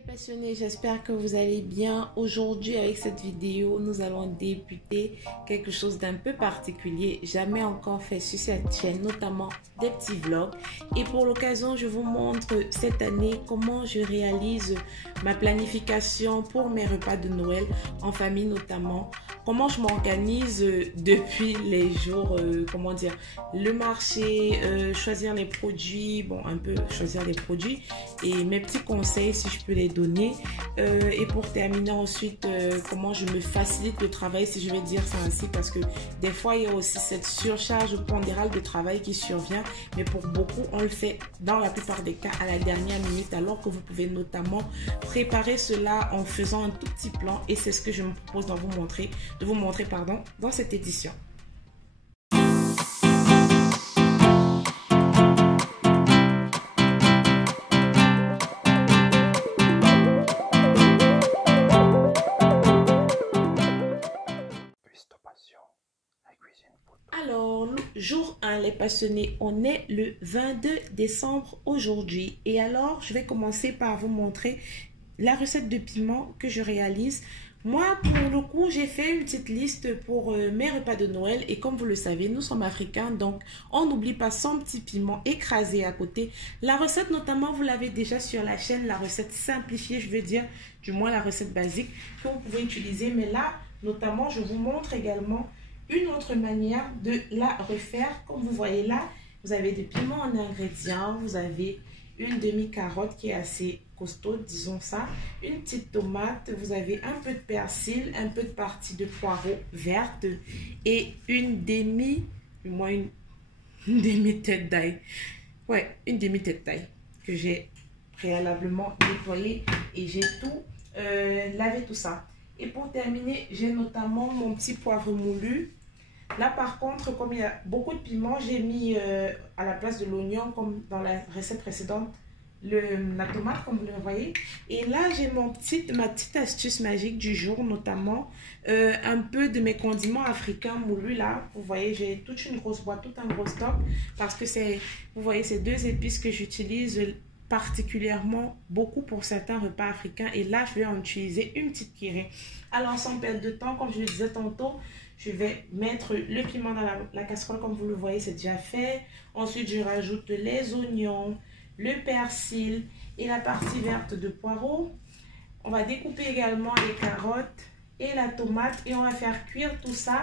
Les passionnés, j'espère que vous allez bien. Aujourd'hui, avec cette vidéo, nous allons débuter quelque chose d'un peu particulier, jamais encore fait sur cette chaîne, notamment des petits vlogs. Et pour l'occasion, je vous montre cette année comment je réalise ma planification pour mes repas de Noël en famille notamment. Comment je m'organise depuis les jours, le marché, choisir les produits, un peu choisir les produits et mes petits conseils si je peux les donner. Et pour terminer ensuite, comment je me facilite le travail, si je vais dire ça ainsi, parce que des fois il y a aussi cette surcharge pondérale de travail qui survient, mais pour beaucoup on le fait dans la plupart des cas à la dernière minute, alors que vous pouvez notamment préparer cela en faisant un tout petit plan, et c'est ce que je me propose de vous montrer dans cette édition. Alors, jour 1, les passionnés, on est le 22 décembre aujourd'hui. Et alors, je vais commencer par vous montrer la recette de piment que je réalise. Moi, pour le coup, j'ai fait une petite liste pour mes repas de Noël. Et comme vous le savez, nous sommes africains, donc on n'oublie pas son petit piment écrasé à côté. La recette, notamment, vous l'avez déjà sur la chaîne, la recette simplifiée, je veux dire, du moins la recette basique que vous pouvez utiliser. Mais là, notamment, je vous montre également une autre manière de la refaire. Comme vous voyez là, vous avez des piments en ingrédients, vous avez une demi-carotte qui est assez costaud, disons ça, une petite tomate, vous avez un peu de persil, un peu de partie de poireau verte et une demi-tête d'ail. Ouais, une demi-tête d'ail que j'ai préalablement nettoyée et j'ai tout lavé tout ça. Et pour terminer, j'ai notamment mon petit poivre moulu. Là, par contre, comme il y a beaucoup de piment, j'ai mis à la place de l'oignon, comme dans la recette précédente, la tomate, comme vous le voyez. Et là, j'ai ma petite astuce magique du jour, notamment un peu de mes condiments africains moulus. Là, vous voyez, j'ai toute une grosse boîte, tout un gros stock, parce que vous voyez, c'est deux épices que j'utilise particulièrement beaucoup pour certains repas africains. Et là, je vais en utiliser une petite cuillerée. Alors, sans perdre de temps, comme je le disais tantôt, je vais mettre le piment dans la casserole, comme vous le voyez, c'est déjà fait. Ensuite, je rajoute les oignons, le persil et la partie verte de poireau. On va découper également les carottes et la tomate et on va faire cuire tout ça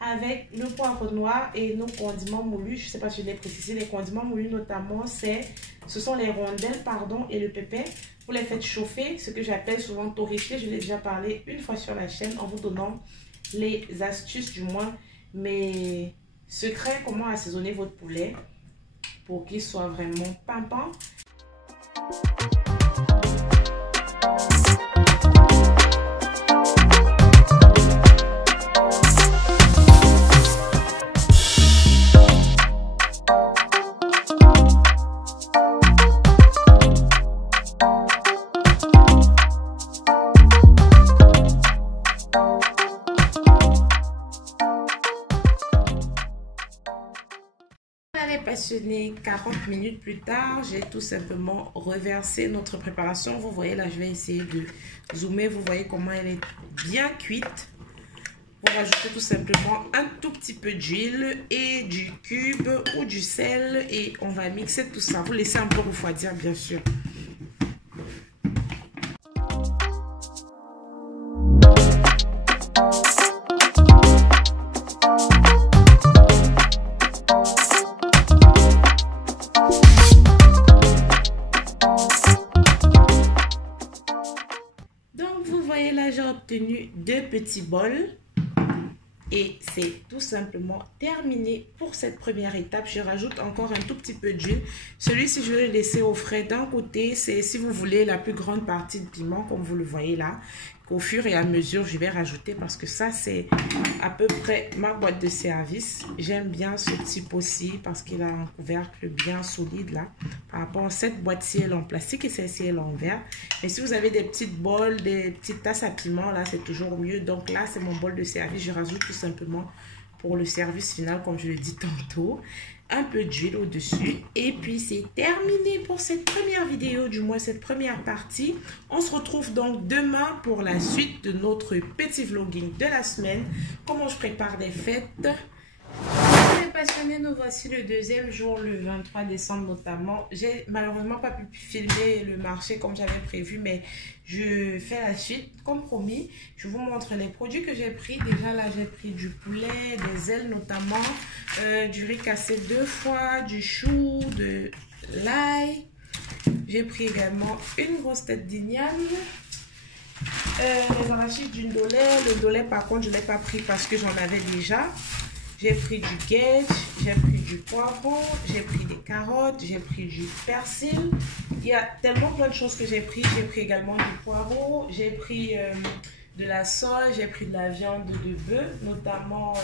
avec le poivre noir et nos condiments moulus. Je ne sais pas si je l'ai précisé, les condiments moulus notamment, ce sont les rondelles, et le pépé. Vous les faites chauffer, ce que j'appelle souvent torréfier. Je l'ai déjà parlé une fois sur la chaîne en vous donnant les astuces, du moins mes secrets, comment assaisonner votre poulet pour qu'il soit vraiment pimpant. Passionné, 40 minutes plus tard, j'ai tout simplement reversé notre préparation. Vous voyez là, je vais essayer de zoomer. Vous voyez comment elle est bien cuite. Vous rajoutez tout simplement un tout petit peu d'huile et du cube ou du sel et on va mixer tout ça. Vous laissez un peu refroidir, bien sûr. J'ai obtenu deux petits bols et c'est tout simplement terminé pour cette première étape. Je rajoute encore un tout petit peu d'huile. Celui-ci, je vais le laisser au frais. D'un côté, c'est, si vous voulez, la plus grande partie de piment, comme vous le voyez là. Au fur et à mesure, je vais rajouter parce que ça, c'est à peu près ma boîte de service. J'aime bien ce type aussi parce qu'il a un couvercle bien solide là. Par rapport à cette boîte-ci, elle est en plastique et celle-ci, elle est en verre. Mais si vous avez des petites bols, des petites tasses à piment, là, c'est toujours mieux. Donc là, c'est mon bol de service. Je rajoute tout simplement pour le service final, comme je le dis tantôt. Un peu d'huile au-dessus. Et puis, c'est terminé pour cette première vidéo, du moins cette première partie. On se retrouve donc demain pour la suite de notre petit vlogging de la semaine. Comment je prépare des fêtes. Les passionnés, nous voici le deuxième jour, le 23 décembre notamment. J'ai malheureusement pas pu filmer le marché comme j'avais prévu, mais je fais la suite comme promis. Je vous montre les produits que j'ai pris. Déjà là, j'ai pris du poulet, des ailes notamment, du riz cassé 2 fois, du chou, de l'ail. J'ai pris également une grosse tête d'igname. Les arachides du ndolé. Le ndolé par contre je ne l'ai pas pris parce que j'en avais déjà. J'ai pris du guedj, j'ai pris du poivron, j'ai pris des carottes, j'ai pris du persil. Il y a tellement plein de choses que j'ai pris. J'ai pris également du poireau, j'ai pris de la soie, j'ai pris de la viande de bœuf, notamment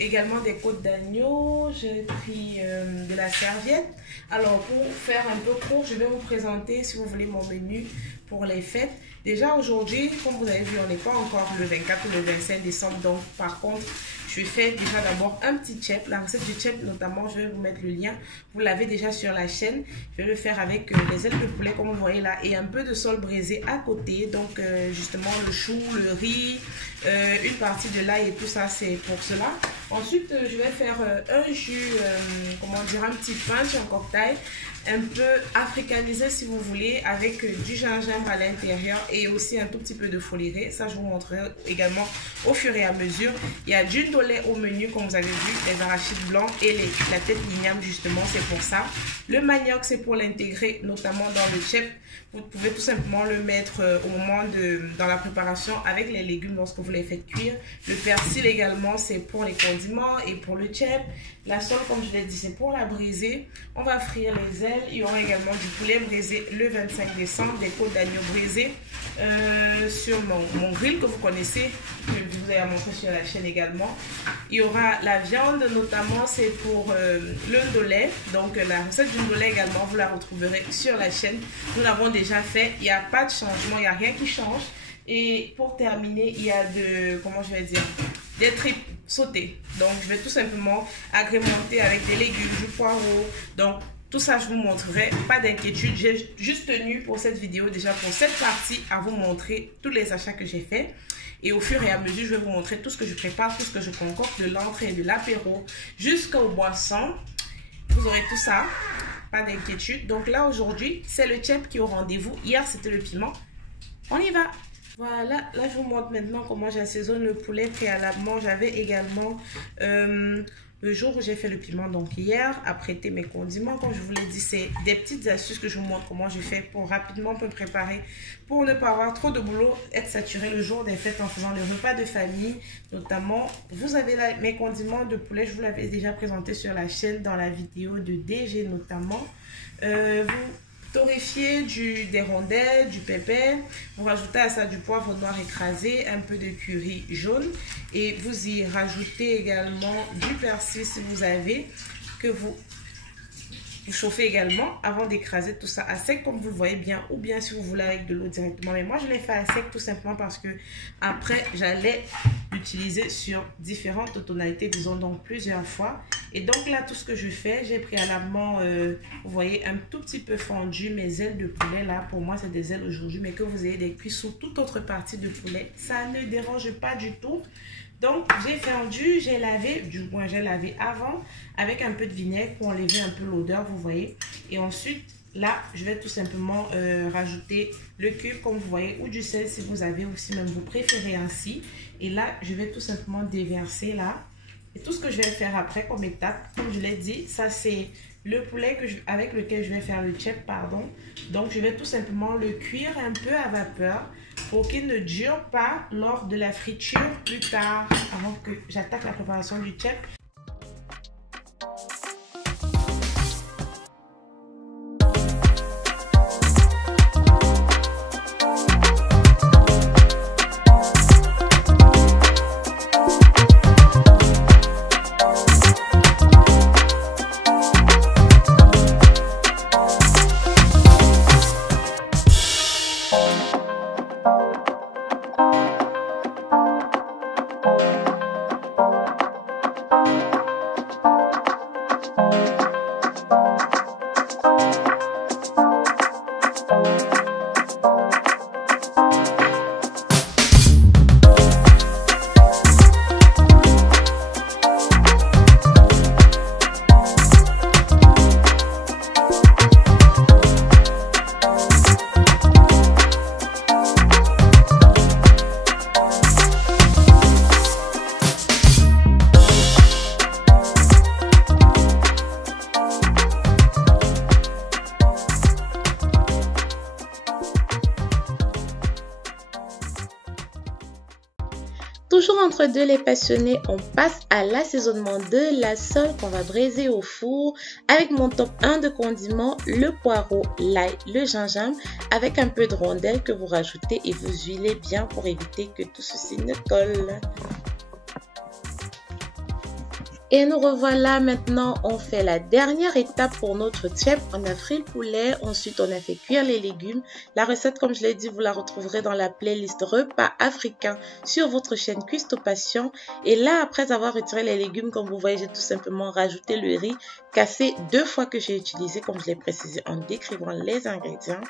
également des côtes d'agneau. J'ai pris de la serviette. Alors pour faire un peu court, je vais vous présenter si vous voulez mon menu pour les fêtes. Déjà aujourd'hui, comme vous avez vu, on n'est pas encore le 24 ou le 25 décembre. Donc par contre, je fais déjà d'abord un petit chep. La recette du chep notamment, je vais vous mettre le lien. Vous l'avez déjà sur la chaîne. Je vais le faire avec les ailes de poulet comme vous voyez là et un peu de sole braisé à côté. Donc justement le chou, le riz, une partie de l'ail et tout ça, c'est pour cela. Ensuite, je vais faire un jus, comment dire, un petit punch en cocktail, un peu africanisé si vous voulez, avec du gingembre à l'intérieur et aussi un tout petit peu de foliré. Ça, je vous montrerai également au fur et à mesure. Il y a du ndolé au menu, comme vous avez vu, les arachides blancs et la tête d'igname, justement, c'est pour ça. Le manioc, c'est pour l'intégrer, notamment dans le chep. Vous pouvez tout simplement le mettre au moment dans la préparation avec les légumes lorsque vous les faites cuire. Le persil également, c'est pour les condiments et pour le chep. La sole, comme je l'ai dit, c'est pour la briser. On va frire les ailes. Il y aura également du poulet brisé le 25 décembre, des côtes d'agneau brisées sur mon grill que vous connaissez, que je vous ai montré sur la chaîne également. Il y aura la viande, notamment, c'est pour le ndolé. Donc la recette du ndolé également, vous la retrouverez sur la chaîne. Nous l'avons déjà fait. Il n'y a pas de changement, il n'y a rien qui change. Et pour terminer, il y a comment je vais dire, des tripes sautées. Donc je vais tout simplement agrémenter avec des légumes, du poireau. Donc tout ça, je vous montrerai, pas d'inquiétude. J'ai juste tenu pour cette vidéo, déjà pour cette partie, à vous montrer tous les achats que j'ai faits. Et au fur et à mesure, je vais vous montrer tout ce que je prépare, tout ce que je concocte, de l'entrée, de l'apéro, jusqu'aux boissons. Vous aurez tout ça, pas d'inquiétude. Donc là, aujourd'hui, c'est le chep qui est au rendez-vous. Hier, c'était le piment. On y va! Voilà, là je vous montre maintenant comment j'assaisonne le poulet préalablement. J'avais également le jour où j'ai fait le piment, donc hier, apprêter mes condiments. Comme je vous l'ai dit, c'est des petites astuces que je vous montre comment je fais pour rapidement me préparer, pour ne pas avoir trop de boulot, être saturé le jour des fêtes en faisant le repas de famille. Notamment, vous avez là mes condiments de poulet, je vous l'avais déjà présenté sur la chaîne dans la vidéo de DG notamment. Vous torréfiez des rondelles, du pépé, vous rajoutez à ça du poivre noir écrasé, un peu de curry jaune et vous y rajoutez également du persil si vous avez, que vous chauffez également avant d'écraser tout ça à sec comme vous le voyez bien, ou bien si vous voulez avec de l'eau directement. Mais moi je l'ai fait à sec tout simplement parce que après j'allais l'utiliser sur différentes tonalités, disons donc plusieurs fois. Et donc là tout ce que je fais, j'ai préalablement vous voyez un tout petit peu fondu mes ailes de poulet. Là pour moi c'est des ailes aujourd'hui, mais que vous ayez des cuisses sous toute autre partie de poulet, ça ne dérange pas du tout. Donc j'ai fondu, j'ai lavé, du moins j'ai lavé avant avec un peu de vinaigre pour enlever un peu l'odeur, vous voyez. Et ensuite là je vais tout simplement rajouter le cube comme vous voyez, ou du sel si vous avez, ou si même vous préférez ainsi. Et là je vais tout simplement déverser là. Et tout ce que je vais faire après comme étape, comme je l'ai dit, ça c'est le poulet avec lequel je vais faire le chep, pardon. Donc je vais tout simplement le cuire un peu à vapeur pour qu'il ne dure pas lors de la friture plus tard, avant que j'attaque la préparation du chep. Toujours entre deux les passionnés, on passe à l'assaisonnement de la sole qu'on va braiser au four avec mon top 1 de condiments, le poireau, l'ail, le gingembre avec un peu de rondelle que vous rajoutez et vous huilez bien pour éviter que tout ceci ne colle. Et nous revoilà maintenant, on fait la dernière étape pour notre tchèp. On a frit le poulet, ensuite on a fait cuire les légumes. La recette, comme je l'ai dit, vous la retrouverez dans la playlist repas africains sur votre chaîne Cuistot Passion. Et là, après avoir retiré les légumes, comme vous voyez, j'ai tout simplement rajouté le riz cassé 2 fois que j'ai utilisé, comme je l'ai précisé en décrivant les ingrédients.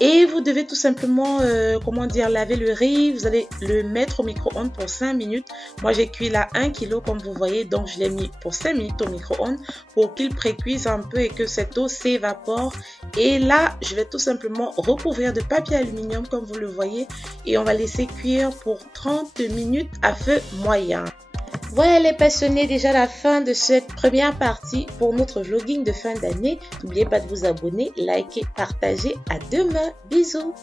Et vous devez tout simplement, laver le riz. Vous allez le mettre au micro-ondes pour 5 minutes. Moi, j'ai cuit là 1 kg comme vous voyez. Donc, je l'ai mis pour 5 minutes au micro-ondes pour qu'il précuise un peu et que cette eau s'évapore. Et là, je vais tout simplement recouvrir de papier aluminium comme vous le voyez. Et on va laisser cuire pour 30 minutes à feu moyen. Voilà les passionnés, déjà la fin de cette première partie pour notre vlogging de fin d'année. N'oubliez pas de vous abonner, liker, partager. À demain. Bisous.